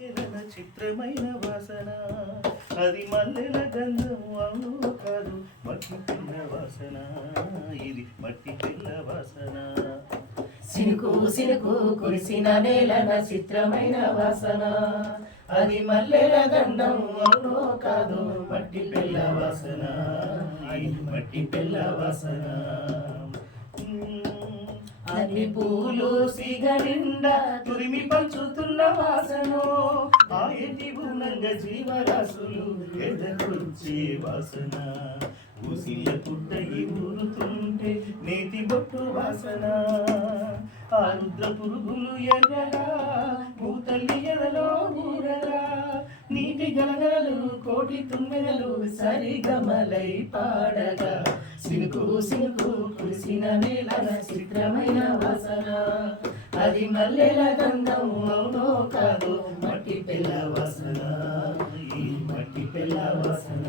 చిత్రమైన వాసన అది మల్లెల గంధం అవును కాదు మట్టి పిల్ల వాసన ఇది మట్టి పిల్ల వాసన సినుకు సినుకు కురిసిన నేలన చిత్రమైన వాసన అది మల్లెల గంధం అవును కాదు మట్టి పిల్ల వాసన ఇది మట్టి పిల్ల వాసన అన్ని పూలు సిగనిండా తురిమి పంచుతున్న వాసను ఆ ఎటి ఉన్నంగ జీవరాశులు ఎదకొచ్చే వాసన ఉసిల పుట్టయి ఊరుతుంటే నేతి బొట్టు వాసన ఆ రుద్ర పురుగులు ఎర్రగా భూతల్లి ఎడలో ఊరగా నీటి గలగలలు కోటి తుమ్మెదలు సరిగమలై పాడగా సినుకు సినుకు కురిసిన నేలన చిత్రమైన వాసన అది మల్లెల గంధం అవునో కాదు మట్టి పిల్ల వాసన ఈ మట్టి పిల్ల వాసన